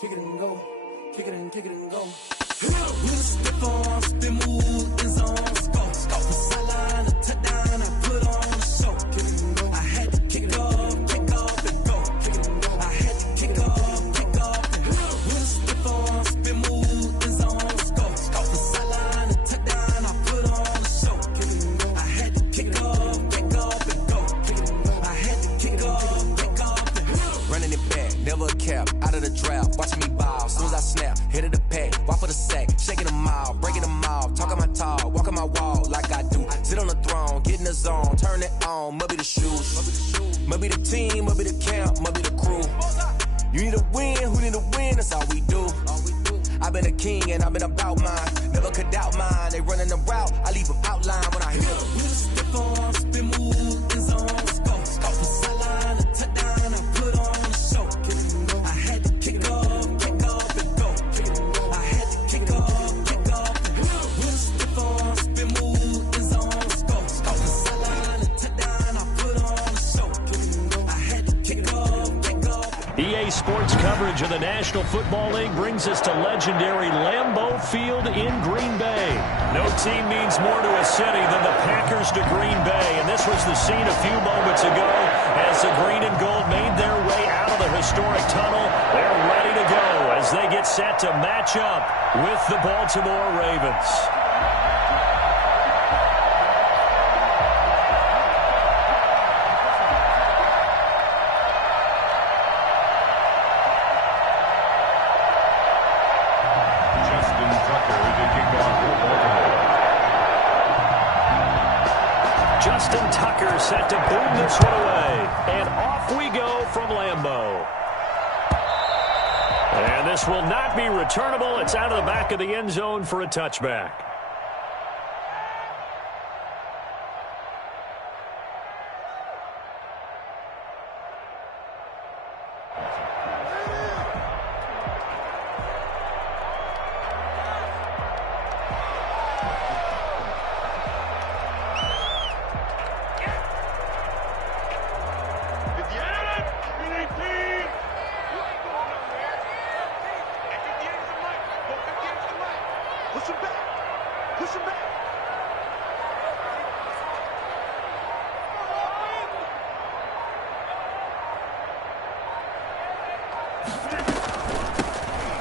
kick it and go, kick it and go. With a stiff arm, spin move, in zone, scope. From sideline to touchdown, I put on a show. I had to kick off and go. I had to kick off and go. With a stiff arm, spin move, in zone, scope. From sideline to touchdown, I put on a show. I had to kick off and go. I had to kick off and go. Running it back, never a cap, out of the drought, watching me ball. Soon as I snap, hit of the pack, walk for the sack, shaking them out, breaking them off, talking my talk, walking my wall like I do. Sit on the throne, get in the zone, turn it on, must be the shoes, must be the team, must be the camp, must be the crew. You need a win, who need a win, that's all we do. I've been a king and I've been about mine, never could doubt mine. They running the route, I leave them outline when I hit them. With a stiff arm, spin move, in zone, scope. From sideline to touchdown, I put on a show. I had to kick off and go. I had to kick off and go. With a stiff arm, spin move, in zone, scope. From sideline to touchdown, I put on a show. I had to kick off and go. EA Sports coverage of the National Football League brings us to legendary Lambeau Field in Green Bay. No team means more to a city than the Packers to Green Bay, and this was the scene a few moments ago as the green and gold made their way out of the historic tunnel. They're ready to go as they get set to match up with the Baltimore Ravens. Justin Tucker set to boom this one away. And off we go from Lambeau. And this will not be returnable. It's out of the back of the end zone for a touchback.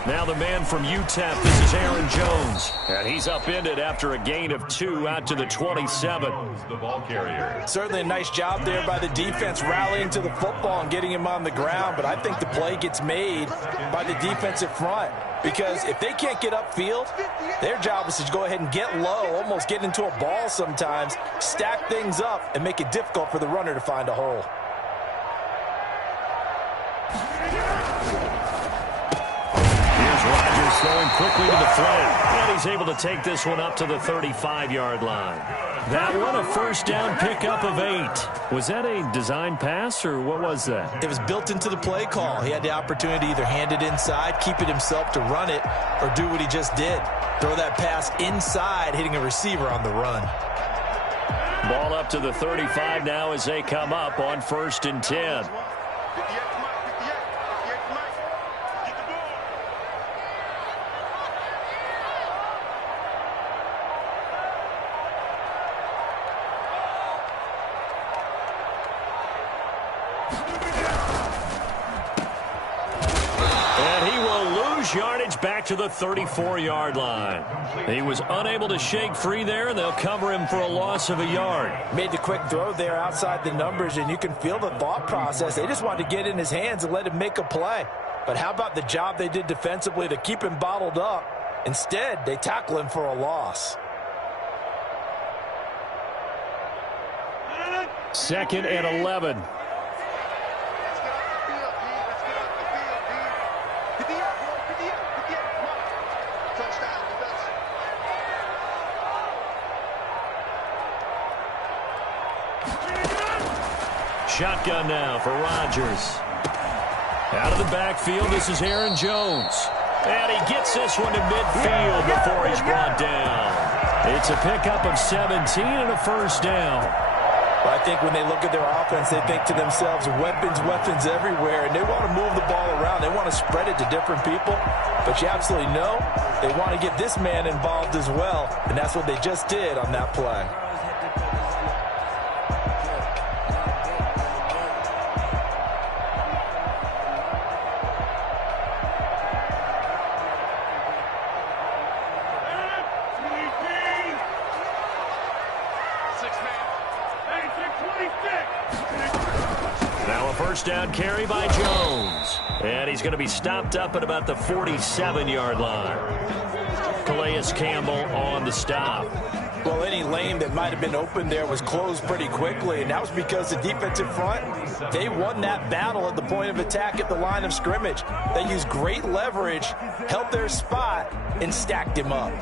Now the man from UTEP, this is Aaron Jones. And he's upended after a gain of 2 out to the 27. The ball carrier. Certainly a nice job there by the defense rallying to the football and getting him on the ground. But I think the play gets made by the defensive front. Because if they can't get upfield, their job is to go ahead and get low, almost get into a ball sometimes, stack things up, and make it difficult for the runner to find a hole. Throwing quickly to the flat, and he's able to take this one up to the 35-yard line. That one a first down pickup of 8. Was that a design pass, or what was that? It was built into the play call. He had the opportunity to either hand it inside, keep it himself to run it, or do what he just did. Throw that pass inside, hitting a receiver on the run. Ball up to the 35 now as they come up on 1st and 10. Yardage back to the 34-yard line. He was unable to shake free there, and they'll cover him for a loss of a yard. Made the quick throw there outside the numbers, and you can feel the thought process. They just wanted to get in his hands and let him make a play. But how about the job they did defensively to keep him bottled up? Instead, they tackle him for a loss. 2nd and 11. Shotgun now for Rodgers. Out of the backfield, this is Aaron Jones. And he gets this one to midfield before he's brought down. It's a pickup of 17 and a first down. Well, I think when they look at their offense, they think to themselves, weapons, weapons everywhere, and they want to move the ball around. They want to spread it to different people. But you absolutely know they want to get this man involved as well, and that's what they just did on that play. Down carry by Jones. And he's going to be stopped up at about the 47-yard line. Calais Campbell on the stop. Well, any lane that might have been open there was closed pretty quickly, and that was because the defensive front, they won that battle at the point of attack at the line of scrimmage. They used great leverage, held their spot, and stacked him up.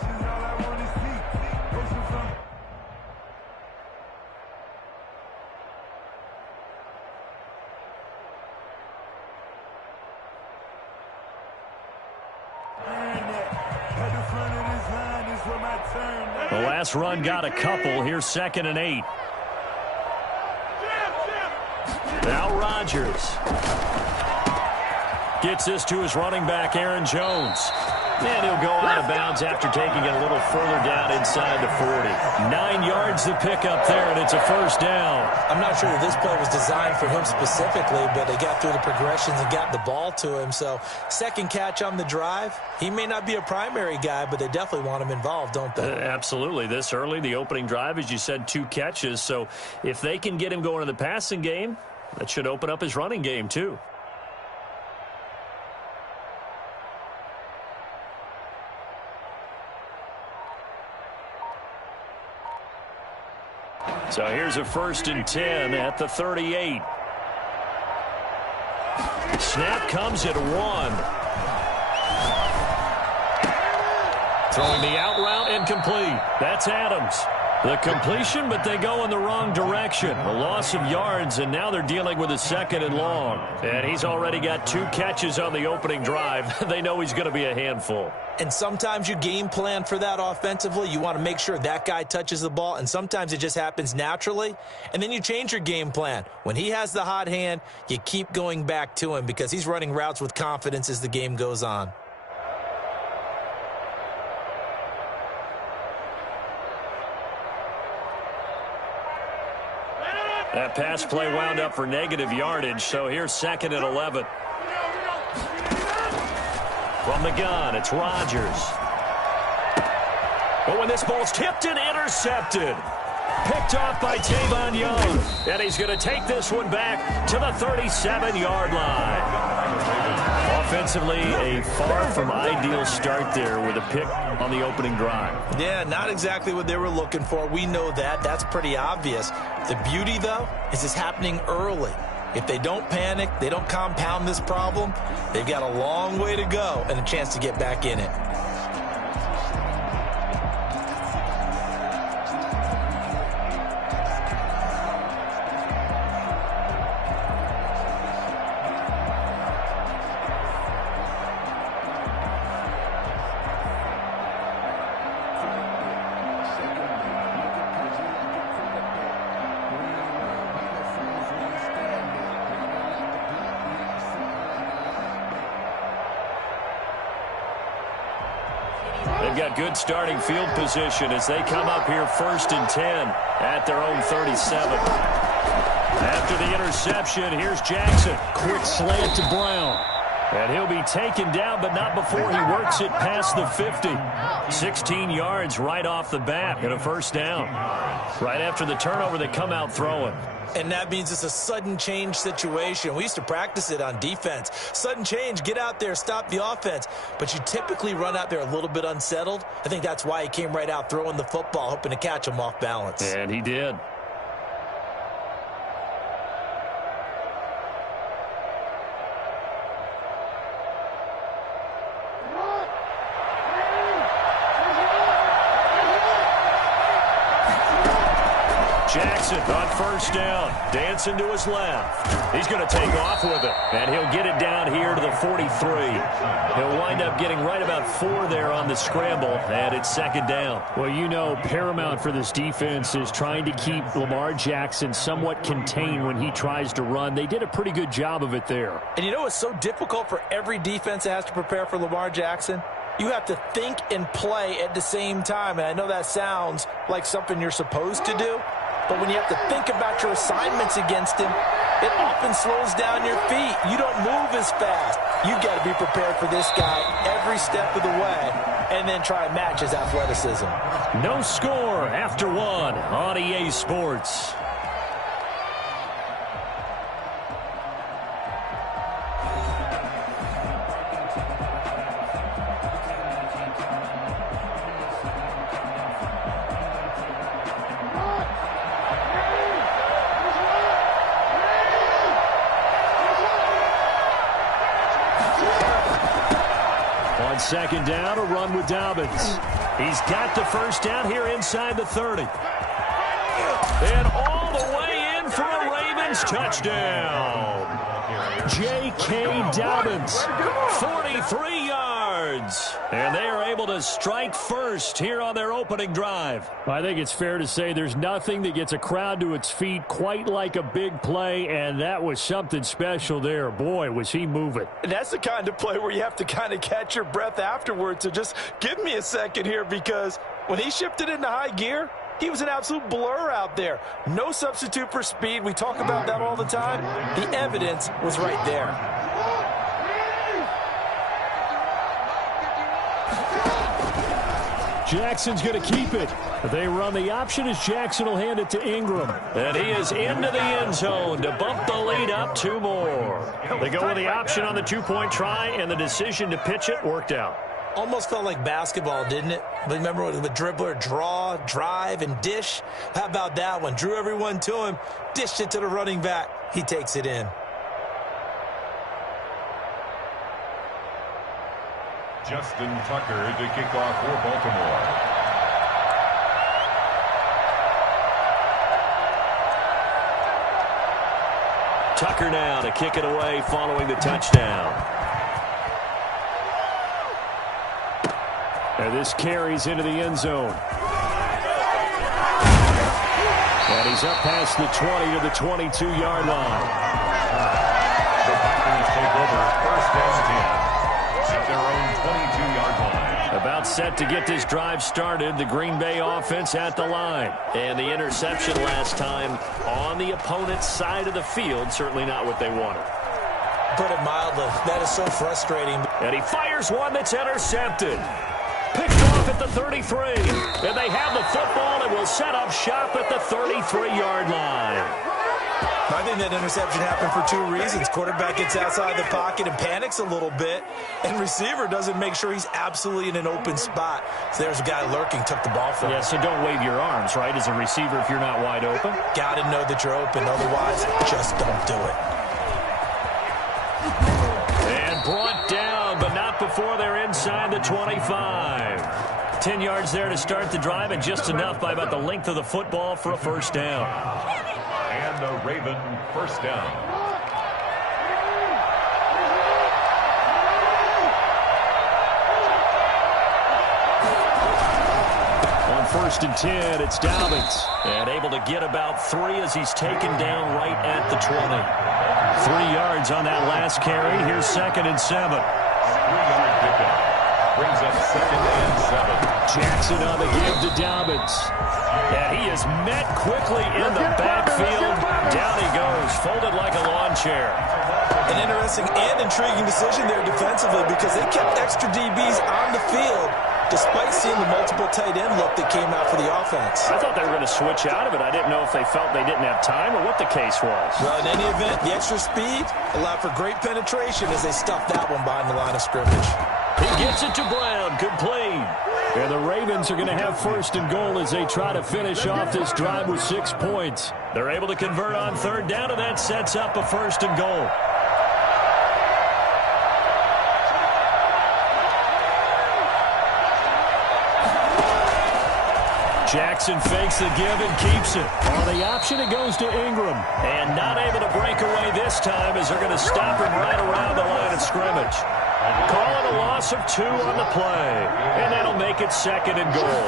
The last run got a couple. Here's 2nd and 8. Now Rodgers gets this to his running back, Aaron Jones. And he'll go out of bounds after taking it a little further down inside the 40. 9 yards to pick up there, and it's a first down. I'm not sure that this play was designed for him specifically, but they got through the progressions and got the ball to him. So, second catch on the drive. He may not be a primary guy, but they definitely want him involved, don't they? Absolutely. This early, the opening drive, as you said, 2 catches. So, if they can get him going in the passing game, that should open up his running game, too. So here's a 1st and 10 at the 38. Snap comes at 1. Throwing the out route incomplete. That's Adams. The completion, but they go in the wrong direction. A loss of yards, and now they're dealing with a 2nd and long. And he's already got 2 catches on the opening drive. They know he's going to be a handful. And sometimes you game plan for that offensively. You want to make sure that guy touches the ball, and sometimes it just happens naturally. And then you change your game plan. When he has the hot hand, you keep going back to him because he's running routes with confidence as the game goes on. That pass play wound up for negative yardage, so here's 2nd and 11. From the gun, it's Rodgers. But when this ball's tipped and intercepted, picked off by Tavon Young. And he's going to take this one back to the 37-yard line. Offensively, a far from ideal start there with a pick on the opening drive. Yeah, not exactly what they were looking for. We know that. That's pretty obvious. The beauty, though, is it's happening early. If they don't panic, they don't compound this problem, they've got a long way to go and a chance to get back in it. They've got good starting field position as they come up here 1st and 10 at their own 37. After the interception, here's Jackson. Quick slant to Brown. And he'll be taken down, but not before he works it past the 50. 16 yards right off the bat and a first down. Right after the turnover, they come out throwing. And that means it's a sudden change situation. We used to practice it on defense. Sudden change, get out there, stop the offense. But you typically run out there a little bit unsettled. I think that's why he came right out throwing the football, hoping to catch him off balance. And he did. Jackson on first down, dancing to his left. He's going to take off with it, and he'll get it down here to the 43. He'll wind up getting right about 4 there on the scramble, and it's 2nd down. Well, you know, paramount for this defense is trying to keep Lamar Jackson somewhat contained when he tries to run. They did a pretty good job of it there. And you know it's so difficult for every defense that has to prepare for Lamar Jackson? You have to think and play at the same time, and I know that sounds like something you're supposed to do. But when you have to think about your assignments against him, it often slows down your feet. You don't move as fast. You've got to be prepared for this guy every step of the way and then try and match his athleticism. No score after 1 on EA Sports. On 2nd down, a run with Dobbins. He's got the first down here inside the 30. And all the way in for a Ravens touchdown. J.K. Dobbins, 43 yards. And they are able to strike first here on their opening drive. I think it's fair to say there's nothing that gets a crowd to its feet quite like a big play, and that was something special there. Boy, was he moving. And that's the kind of play where you have to kind of catch your breath afterwards. So just give me a second here, because when he shifted into high gear, he was an absolute blur out there. No substitute for speed. We talk about that all the time. The evidence was right there. Jackson's going to keep it. They run the option as Jackson will hand it to Ingram. And he is into the end zone to bump the lead up 2 more. They go with the option on the 2-point try, and the decision to pitch it worked out. Almost felt like basketball, didn't it? But remember with the dribbler, draw, drive, and dish? How about that one? Drew everyone to him, dished it to the running back. He takes it in. Justin Tucker to kick off for Baltimore. Tucker now to kick it away following the touchdown. And this carries into the end zone. And he's up past the 20 to the 22-yard line. The Packers take over 1st and 10 at their own 22-yard line. About set to get this drive started. The Green Bay offense at the line. And the interception last time on the opponent's side of the field. Certainly not what they wanted. put it mildly. That is so frustrating. And he fires one that's intercepted. Picked off at the 33. And they have the football and will set up shop at the 33-yard line. I think that interception happened for two reasons. Quarterback gets outside the pocket and panics a little bit, and receiver doesn't make sure he's absolutely in an open spot. So there's a guy lurking, took the ball from him. Yeah, so don't wave your arms, right, as a receiver if you're not wide open. Got to know that you're open. Otherwise, just don't do it. And brought down, but not before they're inside the 25. 10 yards there to start the drive, and just enough by about the length of the football for a first down. And a Raven first down. On 1st and 10, it's Dobbins. And able to get about 3 as he's taken down right at the 20. 3 yards on that last carry. Here's 2nd and 7. 3-yard pickup. Brings up 2nd and 7. Jackson on the give to Dobbins. And he is met quickly in the backfield. Down he goes, folded like a lawn chair. An interesting and intriguing decision there defensively because they kept extra DBs on the field despite seeing the multiple tight end look that came out for the offense. I thought they were going to switch out of it. I didn't know if they felt they didn't have time or what the case was. Well, in any event, the extra speed allowed for great penetration as they stuffed that one behind the line of scrimmage. He gets it to Brown, complete. And the Ravens are going to have 1st and goal as they try to finish off this drive with 6 points. They're able to convert on 3rd down, and that sets up a 1st and goal. Jackson fakes the give and keeps it. On the option, it goes to Ingram. And not able to break away this time as they're going to stop him right around the line of scrimmage. Call it a loss of 2 on the play. And that'll make it 2nd and goal.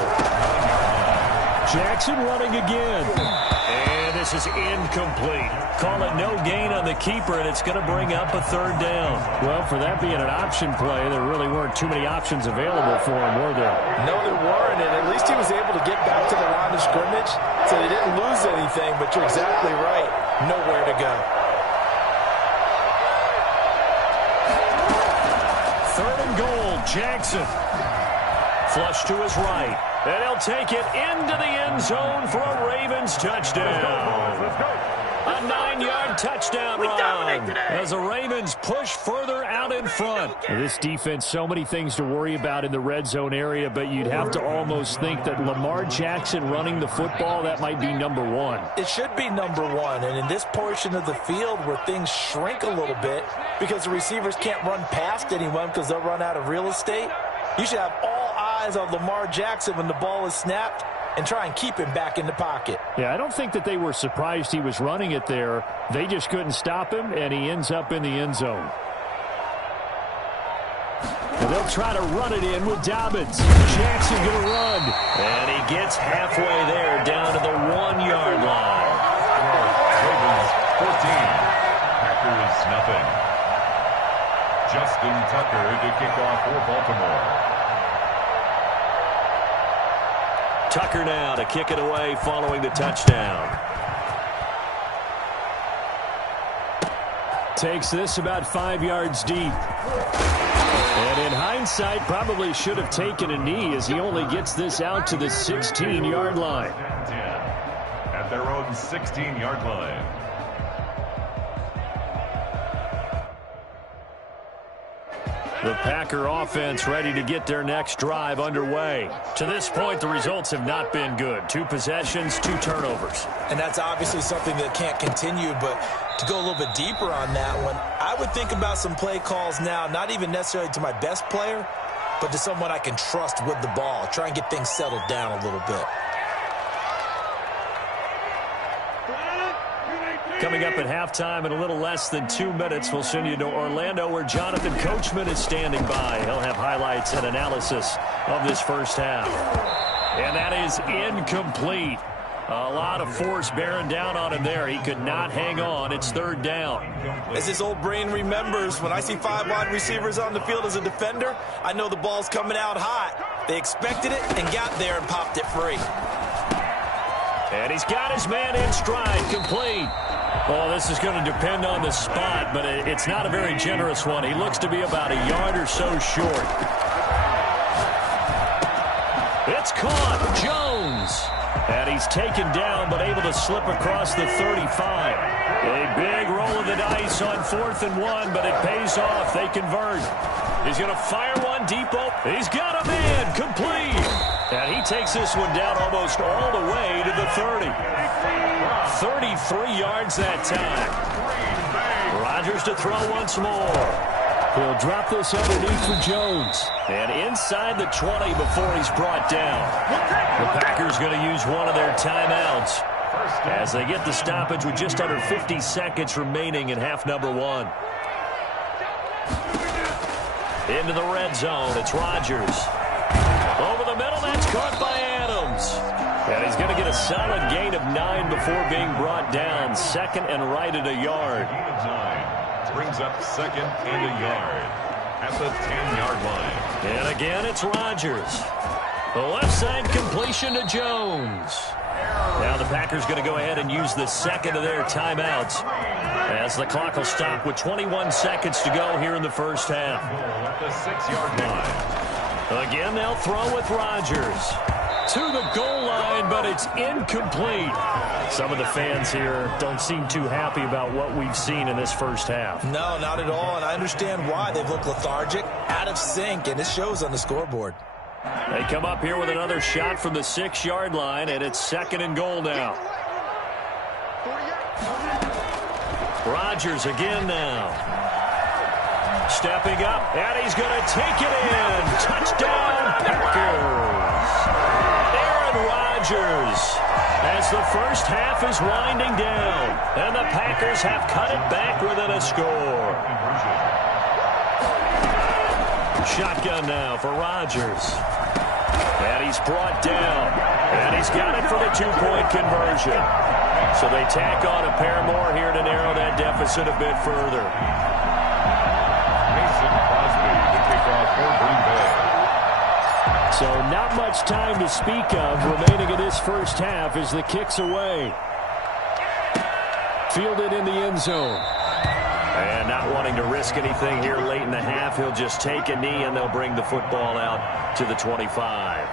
Jackson running again. And this is incomplete. Call it no gain on the keeper, and it's going to bring up a 3rd down. Well, for that being an option play, there really weren't too many options available for him, were there? No, there weren't, and at least he was able to get back to the line of scrimmage, so they didn't lose anything, but you're exactly right. Nowhere to go. 3rd and goal, Jackson. Flush to his right. And he'll take it into the end zone for a Ravens touchdown. A 9-yard touchdown run as the Ravens push further out in front. This defense, so many things to worry about in the red zone area, but you'd have to almost think that Lamar Jackson running the football, that might be number 1. It should be number 1, and in this portion of the field where things shrink a little bit because the receivers can't run past anyone because they'll run out of real estate, you should have all eyes on Lamar Jackson when the ball is snapped and try and keep him back in the pocket. Yeah, I don't think that they were surprised he was running it there. They just couldn't stop him, and he ends up in the end zone. And they'll try to run it in with Dobbins. Jackson going to run. And he gets halfway there down to the 1-yard line. Ravens 14. Packers nothing. Justin Tucker to kick off for Baltimore. Tucker now to kick it away following the touchdown. Takes this about 5 yards deep. And in hindsight, probably should have taken a knee as he only gets this out to the 16-yard line. 10 at their own 16-yard line. The Packer offense ready to get their next drive underway. To this point, the results have not been good. 2 possessions, 2 turnovers. And that's obviously something that can't continue, but to go a little bit deeper on that one, I would think about some play calls now, not even necessarily to my best player, but to someone I can trust with the ball. Try and get things settled down a little bit. Coming up at halftime in a little less than 2 minutes, we'll send you to Orlando where Jonathan Coachman is standing by. He'll have highlights and analysis of this first half. And that is incomplete. A lot of force bearing down on him there. He could not hang on. It's 3rd down. As his old brain remembers, when I see 5 wide receivers on the field as a defender, I know the ball's coming out hot. They expected it and got there and popped it free. And he's got his man in stride, complete. Well, this is going to depend on the spot, but it's not a very generous one. He looks to be about a yard or so short. It's caught. Jones. And he's taken down, but able to slip across the 35. A big roll of the dice on 4th and 1, but it pays off. They convert. He's going to fire one deep open. He's got a man. Complete. And he takes this one down almost all the way to the 30. 33 yards that time. Rodgers to throw once more. He'll drop this underneath for Jones. And inside the 20 before he's brought down. The Packers going to use one of their timeouts as they get the stoppage with just under 50 seconds remaining in half number 1. Into the red zone. It's Rodgers. Over the middle. That's caught by Adams. And he's going to get a solid gain of 9 before being brought down. Second and right at a yard. Brings up second and a yard at the 10-yard line. And again, it's Rodgers. The left side completion to Jones. Now the Packers going to go ahead and use the second of their timeouts as the clock will stop with 21 seconds to go here in the first half. At the 6-yard line. Again, they'll throw with Rodgers. To the goal line, but it's incomplete. Some of the fans here don't seem too happy about what we've seen in this first half. No, not at all, and I understand why. They've looked lethargic, out of sync, and it shows on the scoreboard. They come up here with another shot from the 6-yard line, and it's second and goal now. Rodgers again now. Stepping up, and he's going to take it in. Touchdown, Packers. Rodgers as the first half is winding down, and the Packers have cut it back within a score. Shotgun now for Rodgers. And he's brought down, and he's got it for the 2-point conversion. So they tack on a pair more here to narrow that deficit a bit further. Mason Crosby, the kickoff for Green Bay. So not much time to speak of remaining in this first half as the kick's away. Fielded in the end zone. And not wanting to risk anything here late in the half, he'll just take a knee and they'll bring the football out to the 25.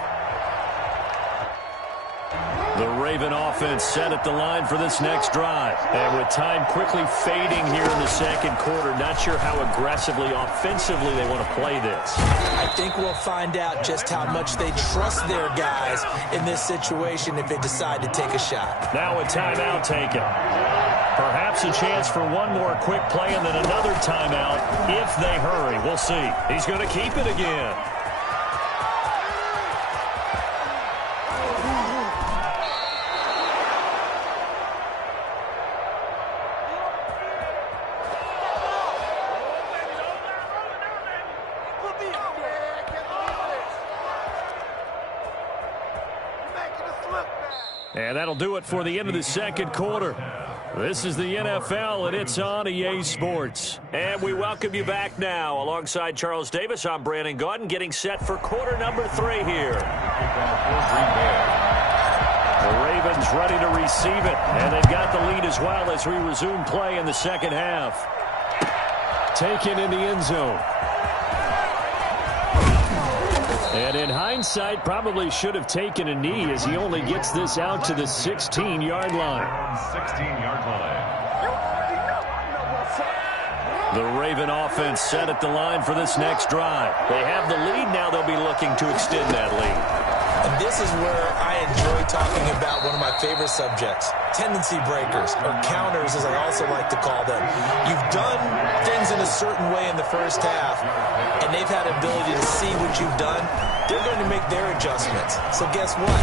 The Raven offense set at the line for this next drive. And with time quickly fading here in the second quarter, not sure how aggressively, offensively they want to play this. I think we'll find out just how much they trust their guys in this situation if they decide to take a shot. Now a timeout taken. Perhaps a chance for one more quick play and then another timeout if they hurry. We'll see. He's going to keep it again. And that'll do it for the end of the second quarter. This is the NFL, and it's on EA Sports. And we welcome you back now. Alongside Charles Davis, I'm Brandon Gaudin, getting set for quarter number 3 here. The Ravens ready to receive it, and they've got the lead as well as we resume play in the second half. Taken in the end zone. And in hindsight, probably should have taken a knee as he only gets this out to the 16-yard line. 16-yard line. The Raven offense set at the line for this next drive. They have the lead. Now they'll be looking to extend that lead. And this is where I enjoy talking about one of my favorite subjects, tendency breakers, or counters as I also like to call them. You've done things in a certain way in the first half, and they've had ability to see what you've done. They're going to make their adjustments. So guess what?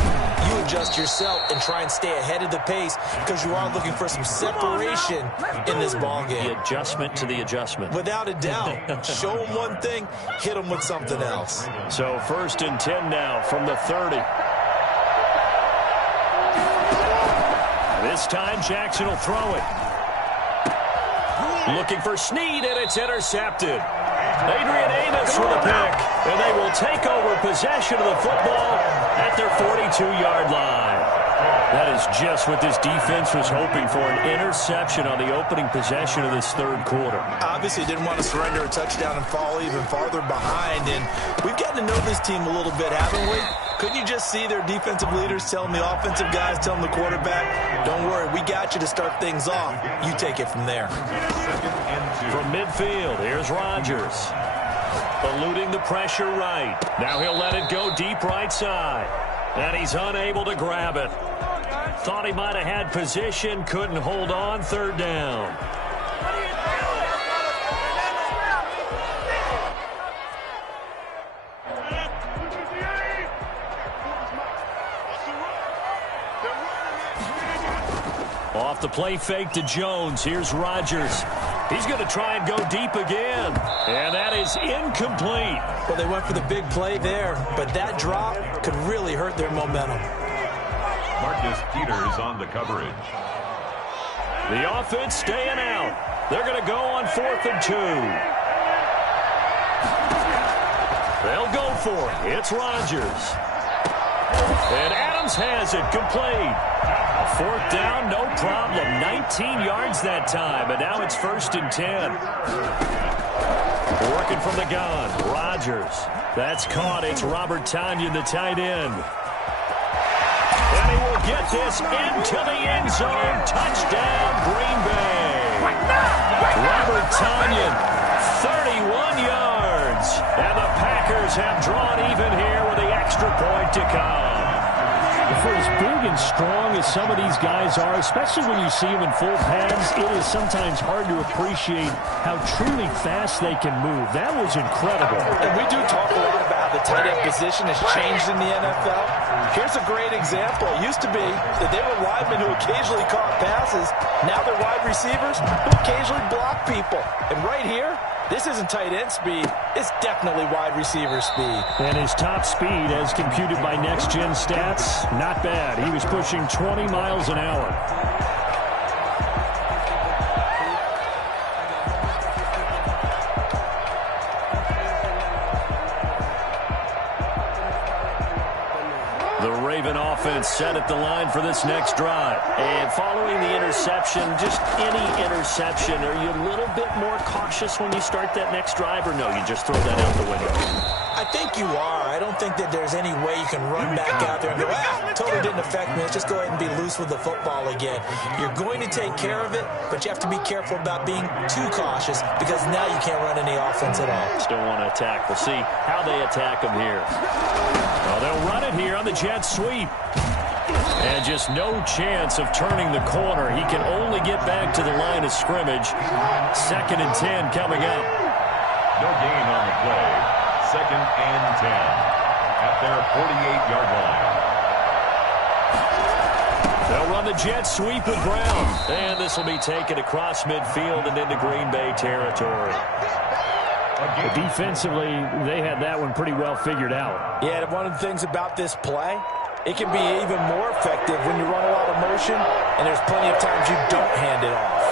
You adjust yourself and try and stay ahead of the pace because you are looking for some separation in this ball game. The adjustment to the adjustment. Without a doubt. Show them one thing, hit them with something else. So 1st and 10 now from the 30. This time Jackson will throw it. Looking for Snead, and it's intercepted. Adrian Amos with a pick, and they will take over possession of the football at their 42-yard line. That is just what this defense was hoping for, an interception on the opening possession of this third quarter. Obviously didn't want to surrender a touchdown and fall even farther behind, and we've gotten to know this team a little bit, haven't we? Couldn't you just see their defensive leaders telling the offensive guys, telling the quarterback, don't worry, we got you to start things off. You take it from there. From midfield, here's Rodgers. Eluding the pressure right. Now he'll let it go deep right side. And he's unable to grab it. Thought he might have had position, couldn't hold on, third down. Off the play fake to Jones. Here's Rodgers. He's going to try and go deep again. And that is incomplete. Well, they went for the big play there, but that drop could really hurt their momentum. Marcus Peters on the coverage. The offense staying out. They're going to go on 4th and 2. They'll go for it. It's Rodgers. And Adams has it complete. 4th down, no problem. 19 yards that time, and now it's 1st and 10. Working from the gun, Rodgers. That's caught. It's Robert Tonyan, the tight end. And he will get this into the end zone. Touchdown, Green Bay. Robert Tonyan, 31 yards. And the Packers have drawn even here with the extra point to come. For as big and strong as some of these guys are, especially when you see them in full pads, it is sometimes hard to appreciate how truly fast they can move. That was incredible. And we do talk a lot about how the tight end position has changed in the NFL. Here's a great example. It used to be that they were linemen who occasionally caught passes. Now they're wide receivers who occasionally block people. And right here, this isn't tight end speed. It's definitely wide receiver speed. And his top speed, as computed by Next Gen Stats, not bad. He was pushing 20 miles an hour. The Raven offense set at the line for this next drive. And following the interception, just any interception, are you a little bit more cautious when you start that next drive, or no, you just throw that out the window? I think you are. I don't think that there's any way you can run back out there and go, totally didn't affect me. Let's just go ahead and be loose with the football again. You're going to take care of it, but you have to be careful about being too cautious because now you can't run any offense at all. Just don't want to attack. We'll see how they attack them here. Well, they'll run it here on the jet sweep. And just no chance of turning the corner. He can only get back to the line of scrimmage. 2nd and 10 coming up. No gain on the play. 2nd and 10 at their 48-yard line. They'll run the jet sweep with Brown. And this will be taken across midfield and into Green Bay territory. Defensively, they had that one pretty well figured out. Yeah, and one of the things about this play, it can be even more effective when you run a lot of motion, and there's plenty of times you don't hand it off.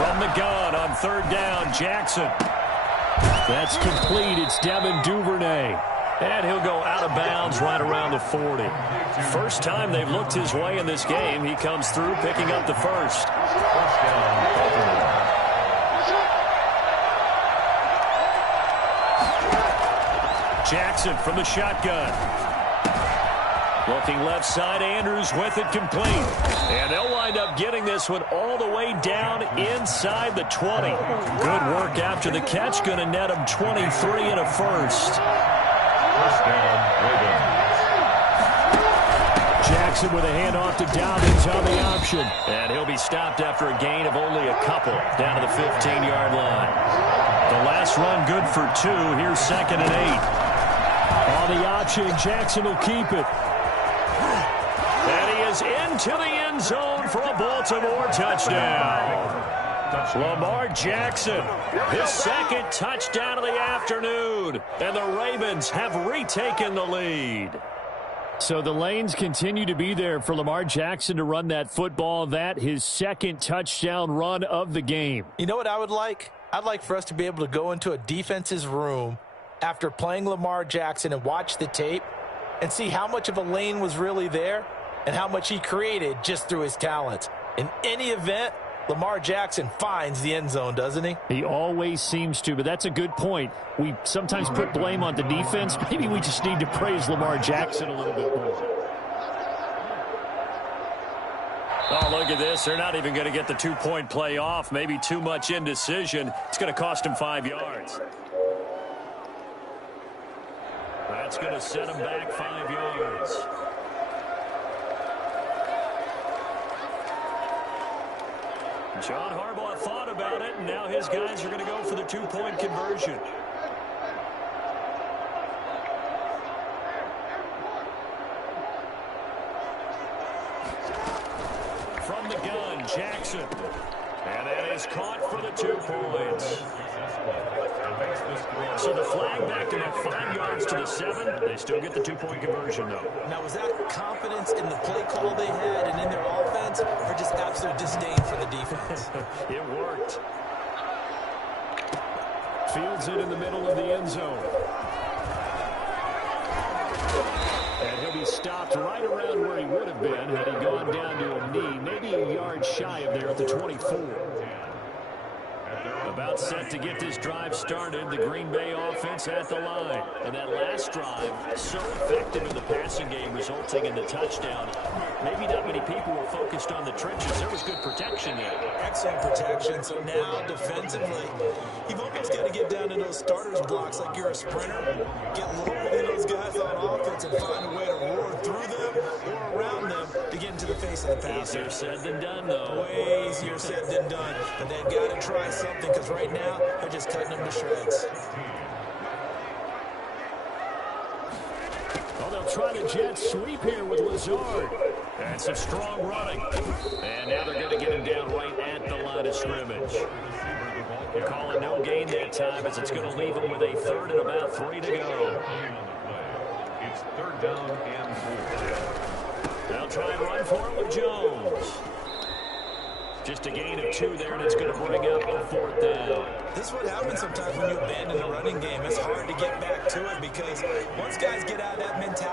From the gun on 3rd down, Jackson. That's complete. It's Devin Duvernay. And he'll go out of bounds right around the 40. First time they've looked his way in this game. He comes through picking up the first. Jackson from the shotgun. Looking left side, Andrews with it complete. And they'll wind up getting this one all the way down inside the 20. Good work after the catch. Going to net him 23 and a first. First down, Ravens. Jackson with a handoff to Dobbins on the option. And he'll be stopped after a gain of only a couple down to the 15-yard line. The last run good for 2. Here's 2nd and 8. On the option, Jackson will keep it. And he is into the end zone for a Baltimore touchdown. Lamar Jackson, his 2nd touchdown of the afternoon. And the Ravens have retaken the lead. So the lanes continue to be there for Lamar Jackson to run that football. That his 2nd touchdown run of the game. You know what I would like? I'd like for us to be able to go into a defense's room after playing Lamar Jackson and watch the tape and see how much of a lane was really there and how much he created just through his talent. In any event, Lamar Jackson finds the end zone, doesn't he? He always seems to, but that's a good point. We sometimes put blame on the defense. Maybe we just need to praise Lamar Jackson a little bit more. Oh, look at this. They're not even going to get the two-point play off. Maybe too much indecision. It's going to cost him 5 yards. That's going to set him back 5 yards. John Harbaugh thought about it, and now his guys are going to go for the two-point conversion. From the gun, Jackson. And that is caught for the 2 points. So the flag back to about 5 yards to the 7. They still get the two-point conversion, though. Now, was that confidence in the play call they had and in their offense, or just absolute disdain for the defense? It worked. Fields it in the middle of the end zone. And he'll be stopped right around where he would have been had he gone down to a knee, maybe a yard shy of there at the 24. About set to get this drive started. The Green Bay offense at the line. And that last drive, so effective in the passing game, resulting in the touchdown. Maybe not many people were focused on the trenches. There was good protection there. Excellent protection. So now, defensively, you've almost got to get down to those starters blocks like you're a sprinter. Get lower than those guys on offense and find a way to roar through them or around them to get into the face of the passer. Easier said than done, though. Way easier said than done. But they've got to try something, because right now, they're just cutting them to shreds. Well, they'll try to jet sweep here with Lazard. And some strong running. And now they're going to get him down right at the line of scrimmage. They're calling no gain that time, as it's going to leave him with a 3rd and about 3 to go. It's 3rd down and 4. They'll try and run for it with Jones. Just a gain of 2 there, and it's going to bring up a 4th down. This is what happens sometimes when you abandon the running game. It's hard to get back to it, because once guys get out of that mentality,